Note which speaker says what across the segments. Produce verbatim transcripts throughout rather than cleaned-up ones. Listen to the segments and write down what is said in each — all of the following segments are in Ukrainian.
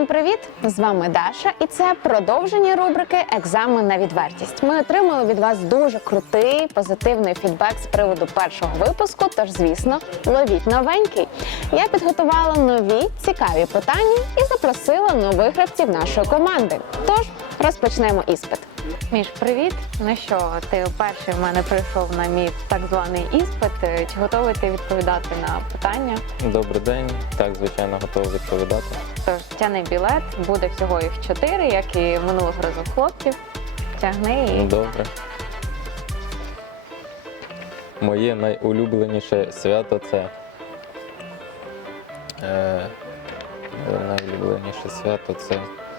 Speaker 1: привіт! З вами Даша, і це продовження рубрики «Екзамен на відвертість». Ми отримали від вас дуже крутий, позитивний фідбек з приводу першого випуску, тож, звісно, ловіть новенький. Я підготувала нові, цікаві питання і запросила нових гравців нашої команди. Тож, розпочнемо іспит. Міш, привіт! Ну що, ти перший в мене прийшов на мій так званий іспит. Чи готовий ти відповідати на питання?
Speaker 2: Добрий день. Так, звичайно, готовий відповідати.
Speaker 1: Тож, тяни білет. Буде всього їх чотири, як і минулого разу хлопців. Тягни і...
Speaker 2: Добре. Моє найулюбленіше свято – це... Е, найулюбленіше свято – це...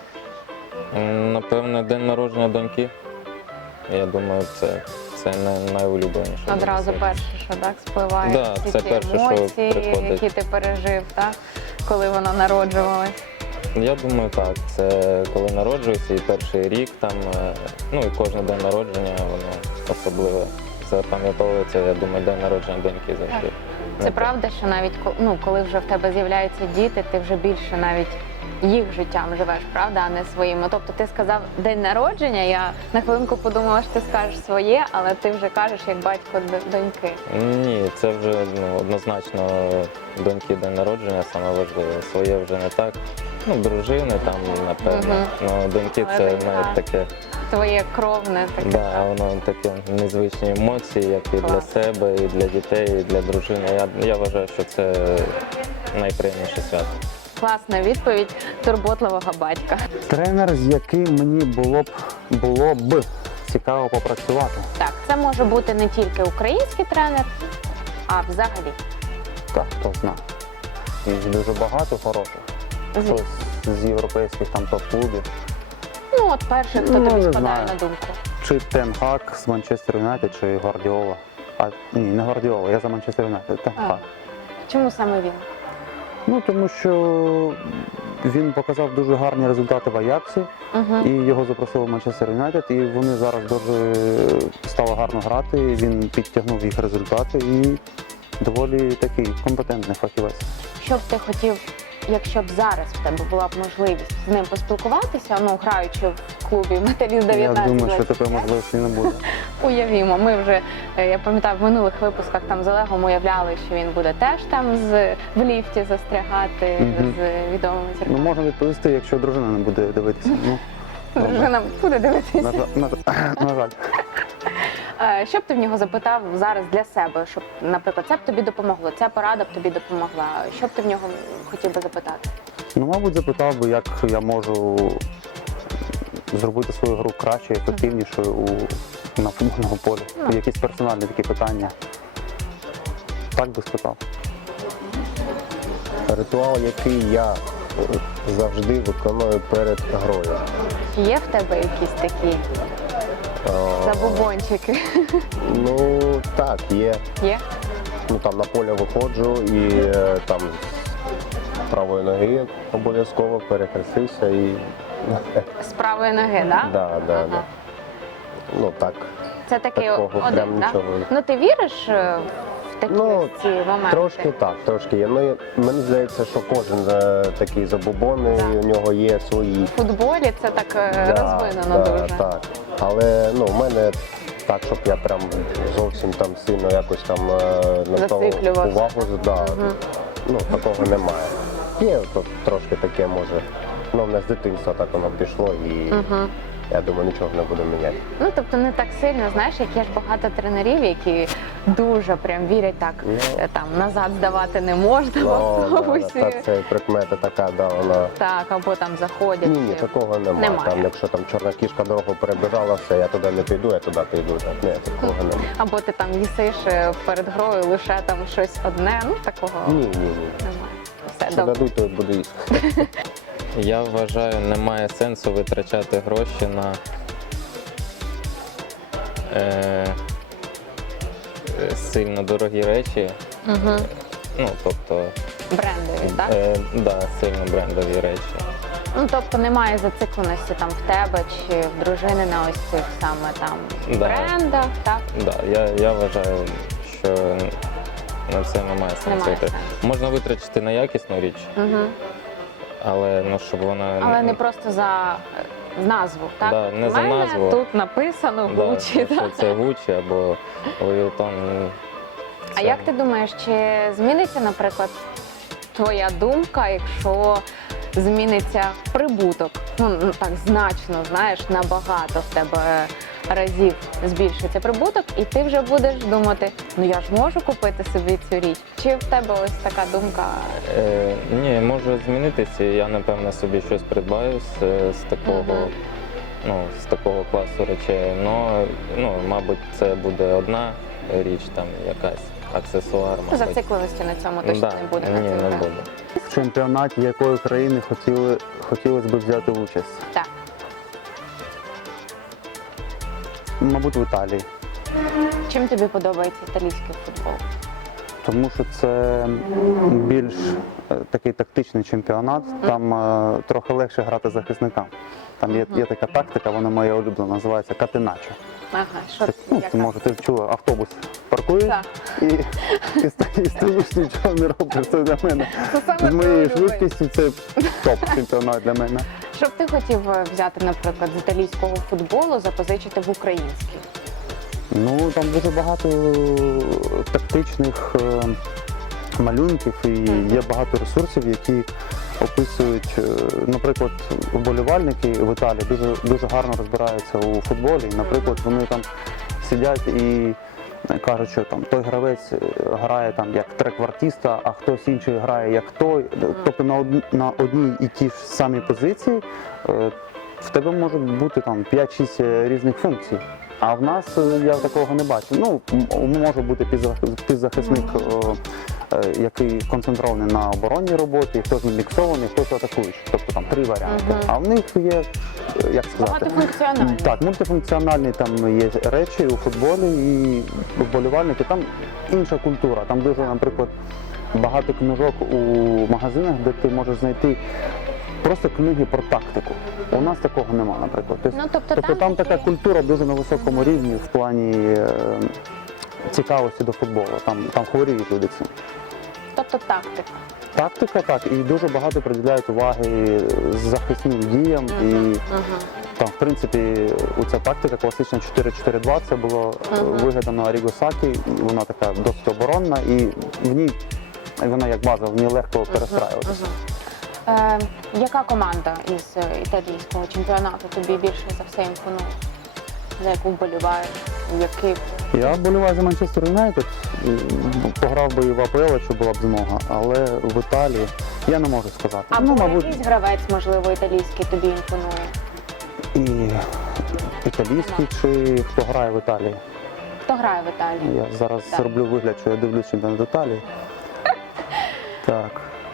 Speaker 2: Напевне, день народження доньки. Я думаю, це, це не найулюбленіше.
Speaker 1: Одразу перше, що так спливає,
Speaker 2: да,
Speaker 1: всі
Speaker 2: це
Speaker 1: ці
Speaker 2: перше,
Speaker 1: емоції,
Speaker 2: що приходить.
Speaker 1: які ти пережив, так? Коли вона народжувалась.
Speaker 2: Я думаю, так. Це коли народжуюся і перший рік, там, ну і кожен день народження, воно особливе. Запам'ятовується, я думаю, день народження доньки завжди.
Speaker 1: Це
Speaker 2: Не
Speaker 1: правда, що навіть ну, коли вже в тебе з'являються діти, ти вже більше навіть їх життям живеш, правда, а не своїм. Тобто ти сказав день народження, я на хвилинку подумала, що ти скажеш своє, але ти вже кажеш як батько доньки.
Speaker 2: Ні, це вже ну, однозначно доньки день народження, саме важливе. Своє вже не так. Ну, дружини там, напевно.
Speaker 1: Мгм.
Speaker 2: Ну, доньки
Speaker 1: Але
Speaker 2: це
Speaker 1: донька.
Speaker 2: навіть таке.
Speaker 1: Твоє кровне таке.
Speaker 2: Да, воно такі незвичні емоції, як і для
Speaker 1: Клас.
Speaker 2: себе, і для дітей, і для дружини. Я, я вважаю, що це найприємніше свято.
Speaker 1: Класна відповідь турботливого батька.
Speaker 3: Тренер, з яким мені було б було б цікаво попрацювати.
Speaker 1: Так, це може бути не тільки український тренер, а взагалі.
Speaker 3: Так, хто знає. Їх дуже багато хороших.
Speaker 1: Звісно.
Speaker 3: Хтось з європейських там топ-клубів.
Speaker 1: Ну, от перший, хто
Speaker 3: Ну,
Speaker 1: тобі
Speaker 3: не
Speaker 1: спадає
Speaker 3: знаю.
Speaker 1: на думку.
Speaker 3: Чи Тен Хаг з Манчестер Юнайтед, чи Гвардіола. А ні, не Гвардіола, я за Манчестер Юнайтед. Тен
Speaker 1: А.
Speaker 3: Хаг.
Speaker 1: Чому саме він?
Speaker 3: Ну, тому що він показав дуже гарні результати в Аяксі,
Speaker 1: Угу.
Speaker 3: і його запросили в Манчестер Юнайтед, і вони зараз дуже стали гарно грати, він підтягнув їх результати і доволі такий компетентний фахівець.
Speaker 1: Що б ти хотів, якщо б зараз в тебе була б можливість з ним поспілкуватися, ну, граючи в клубі «Металіст
Speaker 3: Я
Speaker 1: дев'ятнадцять
Speaker 3: думаю, що
Speaker 1: двадцять п'ять»?
Speaker 3: такої можливості не буде.
Speaker 1: Уявімо, ми вже, е, я пам'ятаю, в минулих випусках там з Олегом уявляли, що він буде теж там з, в ліфті застрягати
Speaker 3: Мгм.
Speaker 1: з відомими
Speaker 3: Ну,
Speaker 1: зірками.
Speaker 3: можна відповісти, якщо дружина не буде дивитися. Ну,
Speaker 1: Дружина буде дивитися.
Speaker 3: на, жаль- на, жаль- на жаль.
Speaker 1: Е, Що б ти в нього запитав зараз для себе, щоб, наприклад, це б тобі допомогло, ця порада б тобі допомогла. Що б ти в нього хотів би запитати?
Speaker 3: Ну, мабуть, запитав би, як я можу зробити свою гру краще, ефективнішою у, на футбольному полі.
Speaker 1: Ну.
Speaker 3: Якісь персональні такі питання. Так би спитав.
Speaker 4: Ритуал, який я е, завжди виконую перед грою.
Speaker 1: Чи є в тебе якісь такі
Speaker 4: Е,
Speaker 1: забобончики?
Speaker 4: Ну так, є.
Speaker 1: Є?
Speaker 4: Ну там на поле виходжу і е, там з правої ноги обов'язково перехрестився і
Speaker 1: З правої ноги, так?
Speaker 4: да, да, да. Ну так.
Speaker 1: Це такий
Speaker 4: Такого
Speaker 1: один,
Speaker 4: прям
Speaker 1: так?
Speaker 4: нічого.
Speaker 1: Ну ти віриш е, в такі
Speaker 4: Ну,
Speaker 1: ось ці моменти?
Speaker 4: Трошки так, трошки є. Ну, і мені здається, що кожен е, такий забобонний,
Speaker 1: Так.
Speaker 4: у нього є свої.
Speaker 1: В футболі це так е,
Speaker 4: Да,
Speaker 1: розвинено
Speaker 4: да,
Speaker 1: дуже.
Speaker 4: Так. Але ну, в мене так, щоб я прям зовсім там сильно якось там е, на то
Speaker 1: Зациклювався.
Speaker 4: увагу да,
Speaker 1: Мгм.
Speaker 4: ну, такого немає. Є тут трошки таке може. Ну, в мене з дитинства так воно пішло і
Speaker 1: Угу.
Speaker 4: я думаю, нічого не буду міняти.
Speaker 1: Ну, тобто не так сильно, знаєш, як є ж багато тренерів, які дуже прям вірять так,
Speaker 4: Ну.
Speaker 1: е, там, назад здавати не можна в
Speaker 4: Ну,
Speaker 1: автобусі.
Speaker 4: да, та це прикмета така, да, вона.
Speaker 1: Так, або там заходять.
Speaker 4: Ні, ні, такого немає.
Speaker 1: Немає.
Speaker 4: Там, якщо там чорна кішка дорогу перебіжала, все, я туди не піду, я туди піду. Так, ні, такого немає.
Speaker 1: Або ти там їсиш е, перед грою лише там щось одне, ну такого
Speaker 4: Ні, ні, ні.
Speaker 1: немає. Все,
Speaker 4: Що
Speaker 1: добре.
Speaker 4: дадуть, то й буду їсти.
Speaker 2: Я вважаю, немає сенсу витрачати гроші на е, сильно дорогі речі.
Speaker 1: Угу.
Speaker 2: Ну, тобто,
Speaker 1: Брендові, так?
Speaker 2: е, да, сильно брендові речі.
Speaker 1: Ну, тобто немає зацикленості там в тебе чи в дружини на ось цих саме там
Speaker 2: Да.
Speaker 1: брендах, так?
Speaker 2: Да, я, я вважаю, що на це немає сенсу.
Speaker 1: Немає
Speaker 2: йти.
Speaker 1: сенсу.
Speaker 2: Можна витрачити на якісну річ,
Speaker 1: Угу.
Speaker 2: але ну, щоб вона
Speaker 1: Але не просто за е, назву, так?
Speaker 2: Да, не
Speaker 1: У
Speaker 2: за
Speaker 1: мене
Speaker 2: назву.
Speaker 1: тут написано
Speaker 2: да,
Speaker 1: Гуччі.
Speaker 2: що
Speaker 1: так?
Speaker 2: це Гуччі або Луї Вуттон. ну,
Speaker 1: А
Speaker 2: це-
Speaker 1: як ти думаєш, чи зміниться, наприклад, твоя думка, якщо зміниться прибуток? Ну, ну, так значно, знаєш, набагато в тебе разів збільшиться прибуток, і ти вже будеш думати, ну я ж можу купити собі цю річ. Чи в тебе ось така думка?
Speaker 2: Е, ні, може змінитися. Я напевно собі щось придбаю з, з такого,
Speaker 1: Мгм.
Speaker 2: ну, з такого класу речей. Но, ну, мабуть, це буде одна річ, там якась аксесуар.
Speaker 1: Ну,
Speaker 2: Мабуть.
Speaker 1: зацикленості на цьому точно
Speaker 2: Да,
Speaker 1: не буде. на
Speaker 2: Ні,
Speaker 1: цьому,
Speaker 2: не
Speaker 1: так?
Speaker 2: буде.
Speaker 3: В чемпіонаті якої країни хотіли, хотілося б взяти участь?
Speaker 1: Так.
Speaker 3: Мабуть, в Італії.
Speaker 1: Чим тобі подобається італійський футбол?
Speaker 3: Тому що це більш е, такий тактичний чемпіонат, там е, трохи легше грати захисникам. Там є, є така тактика, вона моя улюблена, називається катеначо.
Speaker 1: Ага, що
Speaker 3: Це, ну,
Speaker 1: яка?
Speaker 3: може, ти чула, автобус паркує
Speaker 1: Так.
Speaker 3: і, і, ст- і стоїш, нічого не робиш. Це для мене.
Speaker 1: Це саме
Speaker 3: З моєю
Speaker 1: твоє улюблене.
Speaker 3: швидкістю це топ-чемпіонат для мене.
Speaker 1: Що б ти хотів е, взяти, наприклад, з італійського футболу, запозичити в український?
Speaker 3: Ну, там дуже багато тактичних е, малюнків і є багато ресурсів, які описують, е, наприклад, вболівальники в Італії дуже, дуже гарно розбираються у футболі. І, наприклад, вони там сидять і кажуть, що там той гравець грає там як треквартіста, а хтось інший грає як той. Тобто на, од... на одній і ті ж самій позиції е, в тебе може бути там п'ять-шість різних функцій. А в нас е, я такого не бачу. Ну, м- може бути підзах- підзахисник, о, е, який концентрований на оборонній роботі, хтось міксований, хтось атакуючий. Тобто там три варіанти.
Speaker 1: Мгм.
Speaker 3: А в них є, е, як сказати,
Speaker 1: Багатофункціональний.
Speaker 3: так, мультифункціональні там є речі у футболі і вболівальники. Там інша культура. Там дуже, наприклад, багато книжок у магазинах, де ти можеш знайти просто книги про тактику. У нас такого нема, наприклад. Тобто,
Speaker 1: Ну, тобто
Speaker 3: тобто
Speaker 1: там
Speaker 3: там така
Speaker 1: такі-
Speaker 3: культура дуже на високому рівні в плані е, цікавості до футболу. Там, там хворіють люди цим.
Speaker 1: Тобто тактика.
Speaker 3: Тактика, так, і дуже багато приділяють уваги захисним діям. І
Speaker 1: Мгм.
Speaker 3: там, в принципі, оця тактика класична чотири чотири два, це було е,
Speaker 1: Мгм.
Speaker 3: вигадано Аріго Сакі, і вона така досить оборонна, і в ній вона як база, в ній легко перестраюватися.
Speaker 1: Мгм. Е, яка команда із е, італійського чемпіонату тобі більше за все імпонує? За яку вболіваєш? Який?
Speaker 3: Я вболіваю за Манчестер Юнайтед, і пограв би і в АПЛ, якщо була б змога, але в Італії я не можу сказати.
Speaker 1: Або
Speaker 3: ну, мабуть,
Speaker 1: якийсь гравець, можливо, італійський тобі імпонує?
Speaker 3: і італійський, чи хто грає в Італії.
Speaker 1: Хто грає в Італії?
Speaker 3: Я зараз
Speaker 1: Так.
Speaker 3: роблю вигляд, що я дивлюсь чемпіонат Італії. Так.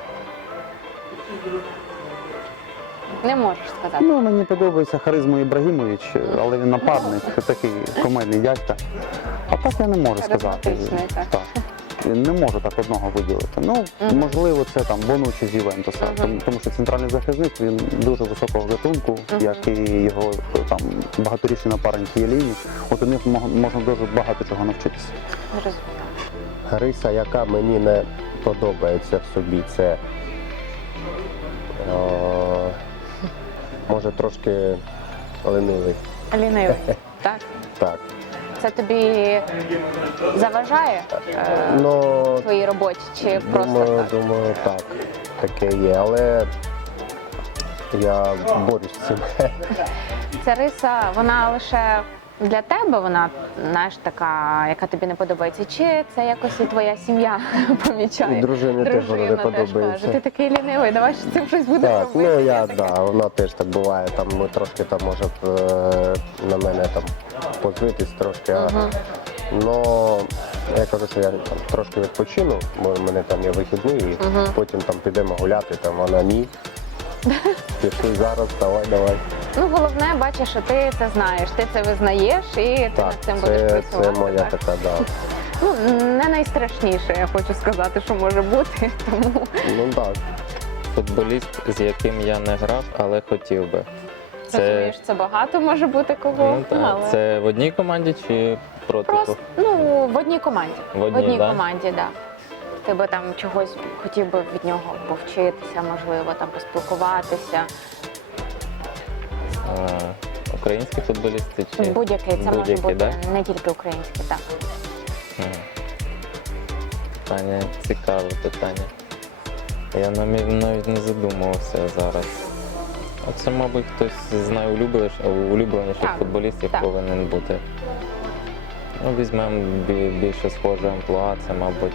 Speaker 1: Не можеш сказати.
Speaker 3: Ну, мені подобається Харизма Ібрагімович, але він нападник, такий комедний дядька. А так я не можу сказати.
Speaker 1: Харизматичний, так.
Speaker 3: Не можу так одного виділити. Ну,
Speaker 1: Мгм.
Speaker 3: можливо, це там Бонуччі з Ювентуса,
Speaker 1: Мгм.
Speaker 3: тому, тому що центральний захисник він дуже високого гатунку,
Speaker 1: Мгм.
Speaker 3: як і його там багаторічні напарники Єліні. От у них мо- можна дуже багато чого навчитися.
Speaker 1: Зрозуміло.
Speaker 4: Риса, яка мені не подобається в собі, це о, може трошки ленивий.
Speaker 1: Лінивий, так?
Speaker 4: Так.
Speaker 1: Це тобі заважає е,
Speaker 4: Ну,
Speaker 1: твоїй роботі чи просто
Speaker 4: думаю,
Speaker 1: так?
Speaker 4: думаю, так. Таке є, але я борюсь з цим.
Speaker 1: Ця риса, вона лише для тебе, вона, знаєш, така, яка тобі не подобається, чи це якось і твоя сім'я помічає?
Speaker 4: І дружині теж вона не
Speaker 1: Дружина теж
Speaker 4: подобається.
Speaker 1: каже, ти такий лінивий, давай з цим щось будемо
Speaker 4: Так,
Speaker 1: робити.
Speaker 4: ну я да, вона теж так буває. Там ми трошки там може б, е, на мене там позитись трошки. А,
Speaker 1: Мгм.
Speaker 4: ну я кажу, що я там трошки відпочину, бо в мене там є вихідний, і
Speaker 1: Мгм.
Speaker 4: потім там підемо гуляти, там вона ні. Пішли зараз, давай, давай.
Speaker 1: Ну, головне, бачиш, що ти це знаєш, ти це визнаєш і ти
Speaker 4: Так,
Speaker 1: над цим будеш
Speaker 4: це,
Speaker 1: працювати.
Speaker 4: це моя
Speaker 1: так.
Speaker 4: така, да.
Speaker 1: Ну, не найстрашніше, я хочу сказати, що може бути. Тому
Speaker 4: Ну так.
Speaker 2: Футболіст, з яким я не грав, але хотів би.
Speaker 1: розумієш, це багато може бути кого.
Speaker 2: ну, так,
Speaker 1: але
Speaker 2: це в одній команді чи проти?
Speaker 1: просто ну, в одній команді.
Speaker 2: В одній, да?
Speaker 1: команді, так. Да. ти би там чогось хотів би від нього повчитися, можливо, там поспілкуватися?
Speaker 2: А, українські футболісти чи
Speaker 1: Будь-який, це може
Speaker 2: будь-які,
Speaker 1: бути
Speaker 2: да?
Speaker 1: не тільки український, так.
Speaker 2: Мгм. Питання цікаве питання. Я намі- навіть не задумувався зараз. Оце, мабуть, хтось з найулюбленіших улюбленіших
Speaker 1: Так,
Speaker 2: футболістів
Speaker 1: так.
Speaker 2: повинен бути. Ну, візьмемо бі- більше схоже амплуа, це, мабуть,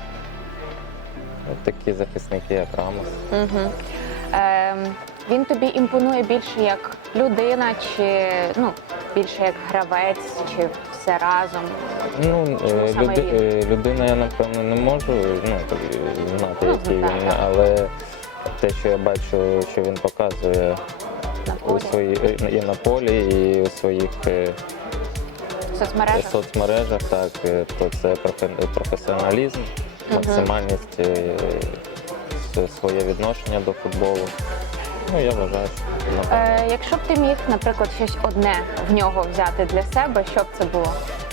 Speaker 2: от такі захисники, як Рамос.
Speaker 1: Угу. Ем, він тобі імпонує більше як людина, чи ну, більше як гравець, чи все разом?
Speaker 2: Ну, е,
Speaker 1: саме
Speaker 2: люди,
Speaker 1: він?
Speaker 2: е, людина я, напевно, не можу ну, так, е, знати,
Speaker 1: Ну,
Speaker 2: який
Speaker 1: так,
Speaker 2: він,
Speaker 1: так.
Speaker 2: але те, що я бачу, що він показує
Speaker 1: На
Speaker 2: у
Speaker 1: полі,
Speaker 2: свої, і на полі, і у своїх е,
Speaker 1: в соцмережах?
Speaker 2: соцмережах, так, е, то це профе- професіоналізм, максимальність, е, с- своє відношення до футболу. Ну, я вважаю, що напевно,
Speaker 1: Е, якщо б ти міг, наприклад, щось одне в нього взяти для себе, що б це було?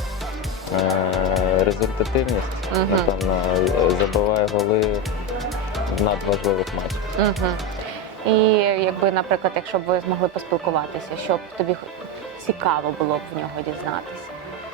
Speaker 2: е, результативність,
Speaker 1: Мгм.
Speaker 2: напевно, е, забиває голи в надважливих матчах.
Speaker 1: Угу. І якби, наприклад, якщо б ви змогли поспілкуватися, що б тобі цікаво було б в нього дізнатися?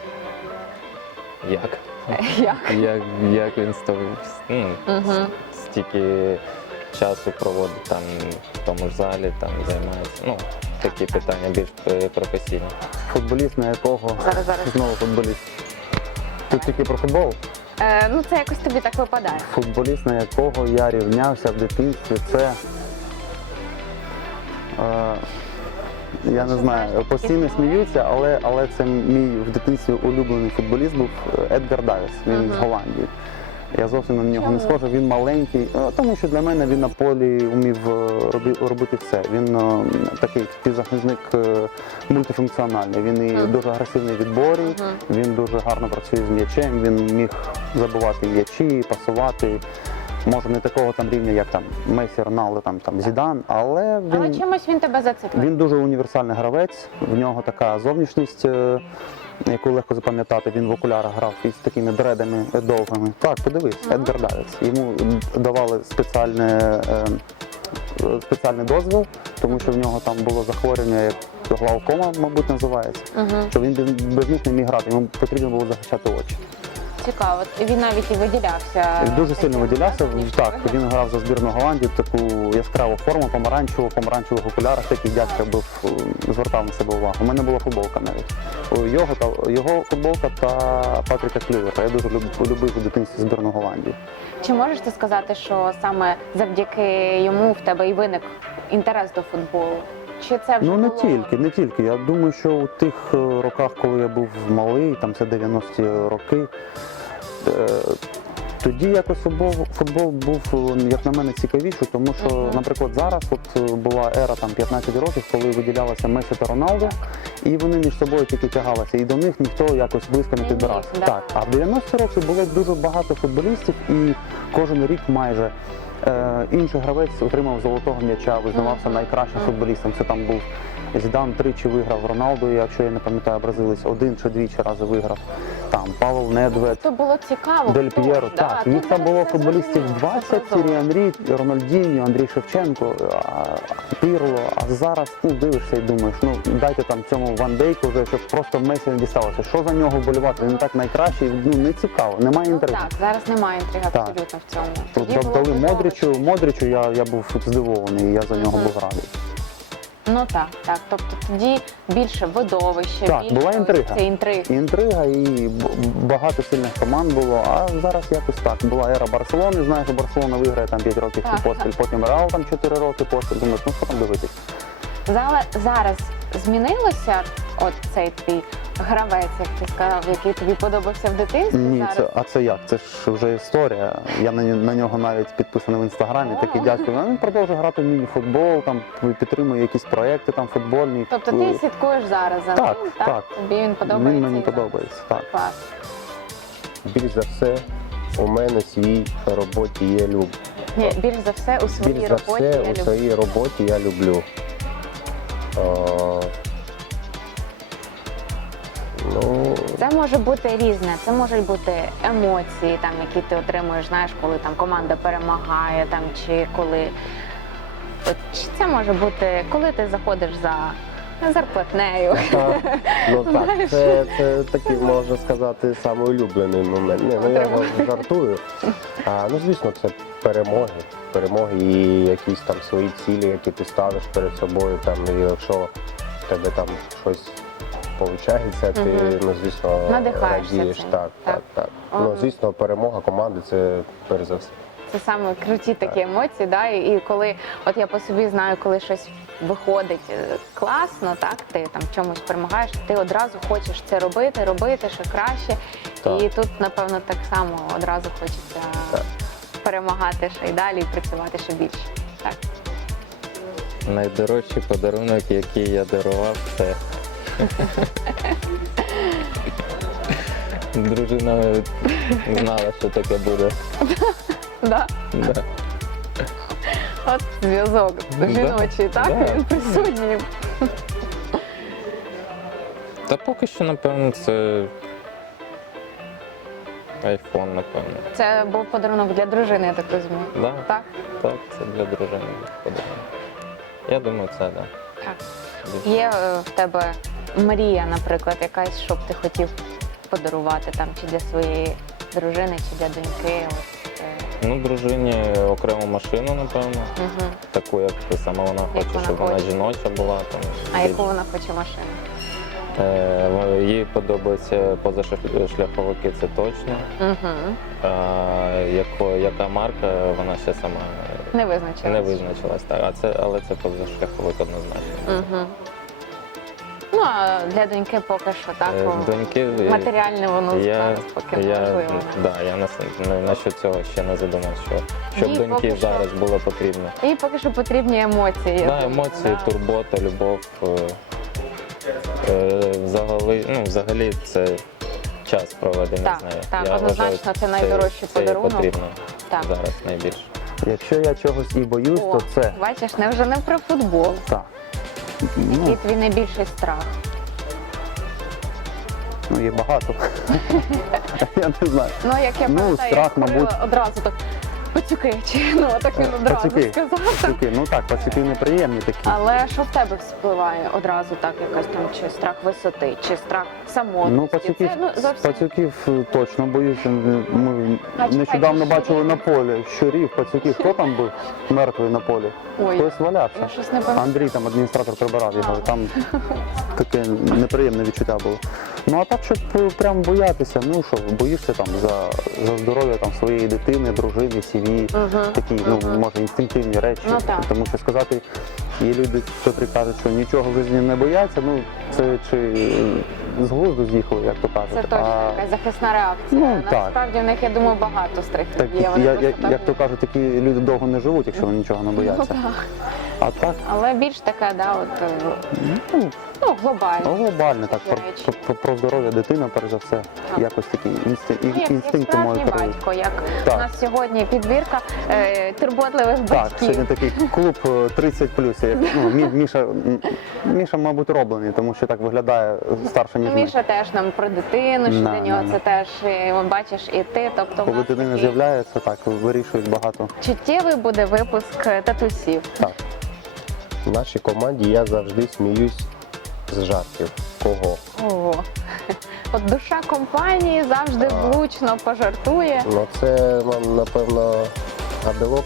Speaker 2: Як?
Speaker 1: Як?
Speaker 2: Як, як він став, ну,
Speaker 1: Угу.
Speaker 2: стільки часу проводить там в тому ж залі, там займається. Ну, такі питання більш е, професійні.
Speaker 3: Футболіст, на якого
Speaker 1: Зараз, зараз.
Speaker 3: знову футболіст. Тут тільки про футбол.
Speaker 1: Е, ну, це якось тобі так випадає.
Speaker 3: Футболіст, на якого я рівнявся в дитинстві, це. Е, я не знаю, постійно сміються, але, але це мій в дитинстві улюблений футболіст був Едгар Давіс, він з Голландії. Я зовсім на нього не
Speaker 1: Чому?
Speaker 3: схожий, він маленький, е, тому що для мене він на полі вмів е, робі- робити все. Він е, такий півзахисник е, мультифункціональний. Він і дуже агресивний в відборі, він дуже гарно працює з м'ячем, він міг забивати м'ячі, пасувати. Може не такого там рівня, як там Месі, Роналдо, там, там Зідан, але він.
Speaker 1: Але чимось він тебе зацепив.
Speaker 3: Він дуже універсальний гравець, в нього така зовнішність, е, яку легко запам'ятати. Він в окулярах грав із такими дредами довгими. Так, подивись, Едгар Давіс. Йому давали спеціальне, е, спеціальний дозвіл, тому що в нього там було захворювання, як глаукома, мабуть, називається.
Speaker 1: Угу.
Speaker 3: Що він без, без них не міг грати, йому потрібно було захищати очі.
Speaker 1: Цікаво. І він навіть і виділявся.
Speaker 3: Він дуже сильно
Speaker 1: таким,
Speaker 3: виділявся.
Speaker 1: зовнішнім
Speaker 3: Так,
Speaker 1: виглядом.
Speaker 3: він грав за збірну Голландії, таку яскраву форму, помаранчеву, помаранчевих окулярах, такий дядька був, е, звертав на себе увагу. У мене була футболка навіть. У Його, та, його футболка та Патріка Клювера. Я дуже люб- любив у дитинстві збірну Голландії.
Speaker 1: Чи можеш ти сказати, що саме завдяки йому в тебе і виник інтерес до футболу? Чи це вже
Speaker 3: Ну не
Speaker 1: було...
Speaker 3: тільки, не тільки. Я думаю, що у тих е, роках, коли я був малий, там це дев'яності роки, е, тоді якось футбол, футбол був, е, як на мене, цікавіший, тому що,
Speaker 1: Мгм.
Speaker 3: наприклад, зараз от е, була ера там п'ятнадцять років, коли виділялися Месі та Роналдо, і вони між собою тільки тягалися, і до них ніхто якось близько не
Speaker 1: Не
Speaker 3: підбирався.
Speaker 1: міг, да.
Speaker 3: Так, а в дев'яності роки було дуже багато футболістів, і кожен рік майже е, інший гравець отримав золотого м'яча, визнавався
Speaker 1: Мгм.
Speaker 3: найкращим
Speaker 1: Мгм.
Speaker 3: футболістом. Це там був Зідан тричі виграв, Роналдо, якщо я не пам'ятаю, бразилець, один чи двічі рази виграв. Там Павел Недвед,
Speaker 1: То було цікаво.
Speaker 3: Дель
Speaker 1: хто
Speaker 3: П'єро.
Speaker 1: ж, да,
Speaker 3: Так,
Speaker 1: тут
Speaker 3: їх там
Speaker 1: зараз
Speaker 3: було
Speaker 1: все
Speaker 3: футболістів
Speaker 1: зрозуміло,
Speaker 3: двадцять,
Speaker 1: все
Speaker 3: Тірі
Speaker 1: прозоро.
Speaker 3: Анрі, Рональдіньо, Андрій Шевченко, а, Пірло. А зараз ну, дивишся і думаєш, ну дайте там цьому Ван Дейку вже, щоб просто Месі не дісталося. Що за нього вболівати? Він так найкращий, ну не цікаво, немає
Speaker 1: Ну,
Speaker 3: інтересу.
Speaker 1: так, зараз немає інтриги
Speaker 3: Так.
Speaker 1: абсолютно в цьому.
Speaker 3: Тут
Speaker 1: Тоді було
Speaker 3: дали
Speaker 1: чудово.
Speaker 3: Модричу, Модричу я, я був здивований, і я за нього
Speaker 1: Мгм.
Speaker 3: був радий.
Speaker 1: Ну так, так. Тобто тоді більше видовище,
Speaker 3: Так,
Speaker 1: більше
Speaker 3: була
Speaker 1: ось
Speaker 3: інтрига.
Speaker 1: цієї інтриги.
Speaker 3: Інтрига і б- багато сильних команд було, а зараз якось так. Була ера Барселони, знаєш, що Барселона виграє там п'ять років
Speaker 1: Так,
Speaker 3: поспіль, потім Реал там чотири роки поспіль. Думаєш, ну що там дивитись?
Speaker 1: Зала зараз змінилося от цей твій гравець, як ти сказав, який тобі подобався в дитинстві.
Speaker 3: Ні,
Speaker 1: зараз
Speaker 3: це, а це як? Це ж вже історія. Я на, на нього навіть підписаний в інстаграмі, такий дядько. Він продовжує грати в міні-футбол, там підтримує якісь проекти там футбольні.
Speaker 1: Тобто ти слідкуєш зараз за
Speaker 3: Так,
Speaker 1: ним, так?
Speaker 3: так.
Speaker 1: Тобі він подобається.
Speaker 3: Він мені
Speaker 1: і зараз.
Speaker 3: подобається. Так.
Speaker 1: Клас.
Speaker 4: Більш за все, у мене в своїй роботі є люб.
Speaker 1: Ні, більш за все у своїй
Speaker 4: Більш за
Speaker 1: роботі
Speaker 4: все,
Speaker 1: я
Speaker 4: у
Speaker 1: люблю.
Speaker 4: своїй роботі я люблю. А, Ну,
Speaker 1: Це може бути різне, це можуть бути емоції, там, які ти отримуєш, знаєш, коли там команда перемагає, там, чи коли. От, чи це може бути, коли ти заходиш за зарплатнею.
Speaker 4: та, ну так,
Speaker 1: Знаєш?
Speaker 4: це, це такий, можна сказати, самий улюблений момент. Ні, ну я
Speaker 1: Отримую.
Speaker 4: жартую. А, ну, звісно, це перемоги. Перемоги і якісь там свої цілі, які ти ставиш перед собою. Там, і якщо в тебе там щось виходить, ти,
Speaker 1: Мгм.
Speaker 4: ну, звісно,
Speaker 1: Надихаєшся
Speaker 4: радієш.
Speaker 1: цим.
Speaker 4: Так,
Speaker 1: Так.
Speaker 4: так, так.
Speaker 1: Ага.
Speaker 4: Ну, звісно, перемога команди це перш за все.
Speaker 1: Це саме круті такі емоції, да? і, і коли, от я по собі знаю, коли щось виходить е, класно, так, ти там в чомусь перемагаєш, ти одразу хочеш це робити, робити ще краще.
Speaker 4: Так.
Speaker 1: І тут, напевно, так само одразу хочеться
Speaker 4: Так.
Speaker 1: перемагати ще й далі і працювати ще більше. Так.
Speaker 2: Найдорожчий подарунок, який я дарував, це дружина знала, що таке буде.
Speaker 1: Да?
Speaker 2: Да.
Speaker 1: От зв'язок
Speaker 2: Да.
Speaker 1: жіночий, так?
Speaker 2: Да.
Speaker 1: Він присутній.
Speaker 2: Та поки що, напевно, це айфон, напевно.
Speaker 1: Це був подарунок для дружини, я так розумію.
Speaker 2: Да,
Speaker 1: Так?
Speaker 2: так, це для дружини був подарунок. Я думаю, це так.
Speaker 1: Так. Є е, в тебе мрія, наприклад, якась, що б ти хотів подарувати там чи для своєї дружини, чи для доньки. От, е,
Speaker 2: Ну, дружині окрему машину, напевно.
Speaker 1: угу.
Speaker 2: Таку, як саме вона
Speaker 1: Як
Speaker 2: хоче,
Speaker 1: вона
Speaker 2: щоб вона
Speaker 1: хоче.
Speaker 2: жіноча була. Там,
Speaker 1: А яку вона хоче машину?
Speaker 2: Е, во- їй подобаються позашляховики, це точно.
Speaker 1: Угу.
Speaker 2: А, яко, яка марка, вона ще сама
Speaker 1: Не визначилась.
Speaker 2: не визначилась. Так. А це, але це позашляховик однозначно.
Speaker 1: Угу. Ну, а для доньки поки що так.
Speaker 2: Е,
Speaker 1: о,
Speaker 2: Доньки,
Speaker 1: Матеріальне воно
Speaker 2: я,
Speaker 1: зараз поки
Speaker 2: я,
Speaker 1: неможливо.
Speaker 2: да, я на, на, насчет цього ще не задумався, що, щоб
Speaker 1: Їй
Speaker 2: доньки
Speaker 1: поки що-
Speaker 2: зараз було потрібно.
Speaker 1: І поки що потрібні емоції. я
Speaker 2: Да,
Speaker 1: думаю,
Speaker 2: емоції,
Speaker 1: да.
Speaker 2: турбота, любов. е, е, Взагалі, ну, взагалі це час проведений
Speaker 1: Так,
Speaker 2: з нею.
Speaker 1: так,
Speaker 2: Я
Speaker 1: однозначно,
Speaker 2: вважаю,
Speaker 1: це найдорожчий
Speaker 2: це,
Speaker 1: подарунок.
Speaker 2: Це потрібно
Speaker 1: Так.
Speaker 2: зараз найбільше.
Speaker 3: Якщо я чогось і боюсь,
Speaker 1: О,
Speaker 3: то це
Speaker 1: бачиш, не вже не про футбол.
Speaker 3: так.
Speaker 1: Який
Speaker 3: Ну,
Speaker 1: твій найбільший страх?
Speaker 3: ну, є багато. Я не знаю.
Speaker 1: Ну, як я
Speaker 3: Ну,
Speaker 1: пам'ятаю,
Speaker 3: страх,
Speaker 1: я говорила
Speaker 3: мабуть.
Speaker 1: одразу так, пацюки, чи ну так він одразу
Speaker 3: Пацюки.
Speaker 1: сказав.
Speaker 3: Пацюки, ну так, пацюки неприємні такі.
Speaker 1: Але що в тебе вспливає одразу так, якась там чи страх висоти, чи страх самотності?
Speaker 3: Ну, пацюків,
Speaker 1: Це, ну, зовсім...
Speaker 3: пацюків е, точно боюся. Ми
Speaker 1: А, чекай,
Speaker 3: нещодавно
Speaker 1: щурів?
Speaker 3: бачили на полі щурів, пацюків. Хто там був мертвий на полі?
Speaker 1: Ой,
Speaker 3: Хтось валявся.
Speaker 1: я щось не пам'ятаю.
Speaker 3: Андрій, там адміністратор прибирав його, там таке неприємне відчуття було. Ну а так, щоб е, прям боятися, ну що, боїшся там за, за здоров'я там своєї дитини, дружини, сім'ї,
Speaker 1: Мгм,
Speaker 3: такі, ну
Speaker 1: мгм.
Speaker 3: може інстинктивні речі.
Speaker 1: Ну, так.
Speaker 3: Тому що сказати, є люди, котрі кажуть, що нічого в житті не бояться, ну це чи е, з глузду з'їхали, як то кажуть.
Speaker 1: Це точно
Speaker 3: А,
Speaker 1: якась захисна реакція.
Speaker 3: Ну, так.
Speaker 1: Насправді в них, я думаю, багато страхів
Speaker 3: так,
Speaker 1: є. Вони
Speaker 3: я,
Speaker 1: просто
Speaker 3: я,
Speaker 1: так
Speaker 3: як то кажуть, такі люди довго не живуть, якщо вони нічого не
Speaker 1: Ну,
Speaker 3: бояться.
Speaker 1: так.
Speaker 3: А так,
Speaker 1: Але більш таке, да, от, е,
Speaker 3: ну,
Speaker 1: ну, глобально.
Speaker 3: Ну, глобально, так, про,
Speaker 1: речі.
Speaker 3: про, про, про здоров'я дитини, перш за все,
Speaker 1: Так.
Speaker 3: якось такі інсти,
Speaker 1: Ну, як, як
Speaker 3: інстинкти
Speaker 1: справжній
Speaker 3: можуть перевести.
Speaker 1: батько, як
Speaker 3: Так.
Speaker 1: у нас сьогодні підбірка е, турботливих
Speaker 3: Так,
Speaker 1: батьків.
Speaker 3: сьогодні такий клуб е, тридцять плюс. Як, ну, Мі- Міша, м, Міша, мабуть, роблений, тому що так виглядає старше, ніж ми.
Speaker 1: Міша теж нам про дитину, що
Speaker 3: Да,
Speaker 1: для нього
Speaker 3: да,
Speaker 1: це теж, е, от бачиш, і ти. Тобто в
Speaker 3: Коли
Speaker 1: нас
Speaker 3: дитина
Speaker 1: такий
Speaker 3: з'являється, так, вирішують багато.
Speaker 1: чуттєвий буде випуск е, татусів.
Speaker 3: Так.
Speaker 4: В нашій команді я завжди сміюсь з жартів. Кого?
Speaker 1: Ого. От душа компанії завжди
Speaker 4: Так.
Speaker 1: влучно пожартує.
Speaker 4: Ну це, м, напевно, Гадилок,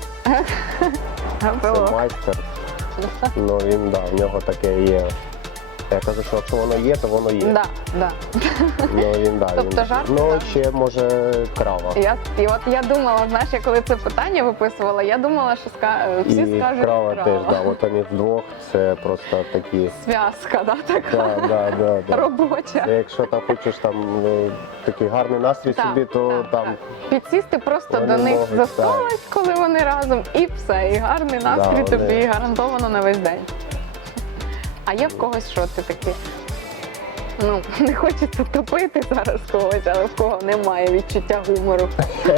Speaker 4: це майстер. Ну він, да, в нього таке є. Я кажу, що якщо воно є, то воно є.
Speaker 1: Да, да.
Speaker 4: Ну він, да,
Speaker 1: Тобто
Speaker 4: він.
Speaker 1: жарт,
Speaker 4: Ну
Speaker 1: да.
Speaker 4: ще може крава.
Speaker 1: Я, і от я думала, знаєш, я коли це питання виписувала, я думала, що ска... всі
Speaker 4: І
Speaker 1: скажуть
Speaker 4: крава
Speaker 1: крава.
Speaker 4: теж, да. От вони вдвох, це просто такі.
Speaker 1: Зв'язка, да, така
Speaker 4: Да, да, да, да.
Speaker 1: робоча.
Speaker 4: Якщо там хочеш там ну, такий гарний настрій
Speaker 1: Так,
Speaker 4: собі, то
Speaker 1: так,
Speaker 4: там
Speaker 1: так. Підсісти просто
Speaker 4: вони
Speaker 1: до них
Speaker 4: можуть,
Speaker 1: за столик, коли вони разом, і все, і гарний настрій
Speaker 4: Да,
Speaker 1: тобі
Speaker 4: вони-
Speaker 1: гарантовано на весь день. А є в когось, що ти такий? Ну, не хочеться топити зараз когось, але в кого немає відчуття гумору.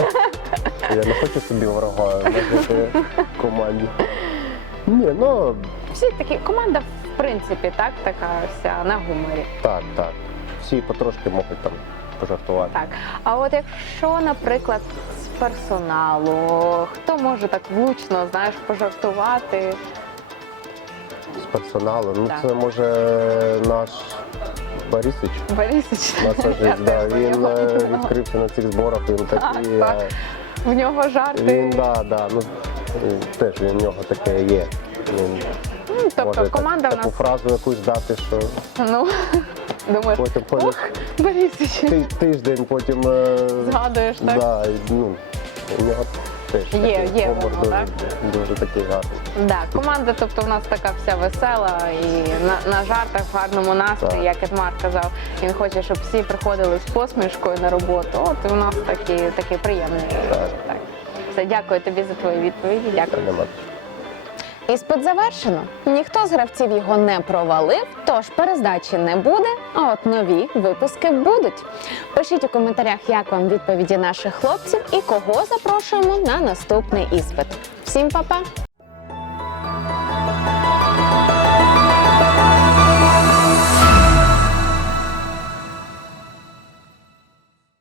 Speaker 4: я не хочу собі ворога в команді. Ні, ну
Speaker 1: Всі такі, команда, в принципі, так, така вся на гуморі.
Speaker 4: так, так. всі потрошки можуть там пожартувати.
Speaker 1: Так. А от якщо, наприклад, з персоналу, хто може так влучно, знаєш, пожартувати?
Speaker 4: З персоналу. Ну
Speaker 1: Так.
Speaker 4: це може наш Борисич.
Speaker 1: Борисич,
Speaker 4: Масажист,
Speaker 1: я
Speaker 4: да.
Speaker 1: теж про
Speaker 4: Він
Speaker 1: нього
Speaker 4: е,
Speaker 1: подумала.
Speaker 4: відкрився на цих зборах, він такий.
Speaker 1: так.
Speaker 4: е,
Speaker 1: В нього жарти.
Speaker 4: Він, да, да, ну, е, теж він в нього таке є. Він
Speaker 1: Ну, тобто
Speaker 4: може
Speaker 1: команда
Speaker 4: так,
Speaker 1: в
Speaker 4: таку
Speaker 1: нас,
Speaker 4: фразу якусь дати, що
Speaker 1: ну, думаєш,
Speaker 4: потім ходиш
Speaker 1: ох, Борисич,
Speaker 4: ти- тиждень, потім е,
Speaker 1: згадуєш, так?
Speaker 4: да, і, ну, у нього теж
Speaker 1: Є,
Speaker 4: такий
Speaker 1: є
Speaker 4: гумор
Speaker 1: воно,
Speaker 4: дуже,
Speaker 1: так?
Speaker 4: дуже такий гарний.
Speaker 1: Да, команда, тобто в нас така вся весела і на, на жартах, в гарному настрої,
Speaker 4: Так.
Speaker 1: як Едмар казав, він хоче, щоб всі приходили з посмішкою на роботу. От і у нас такий, такий приємний.
Speaker 4: Так.
Speaker 1: Так. Все, дякую тобі за твої відповіді. Дякую.
Speaker 4: Нема.
Speaker 1: Іспит завершено. Ніхто з гравців його не провалив, тож перездачі не буде, а от нові випуски будуть. Пишіть у коментарях, як вам відповіді наших хлопців і кого запрошуємо на наступний іспит. Всім па-па!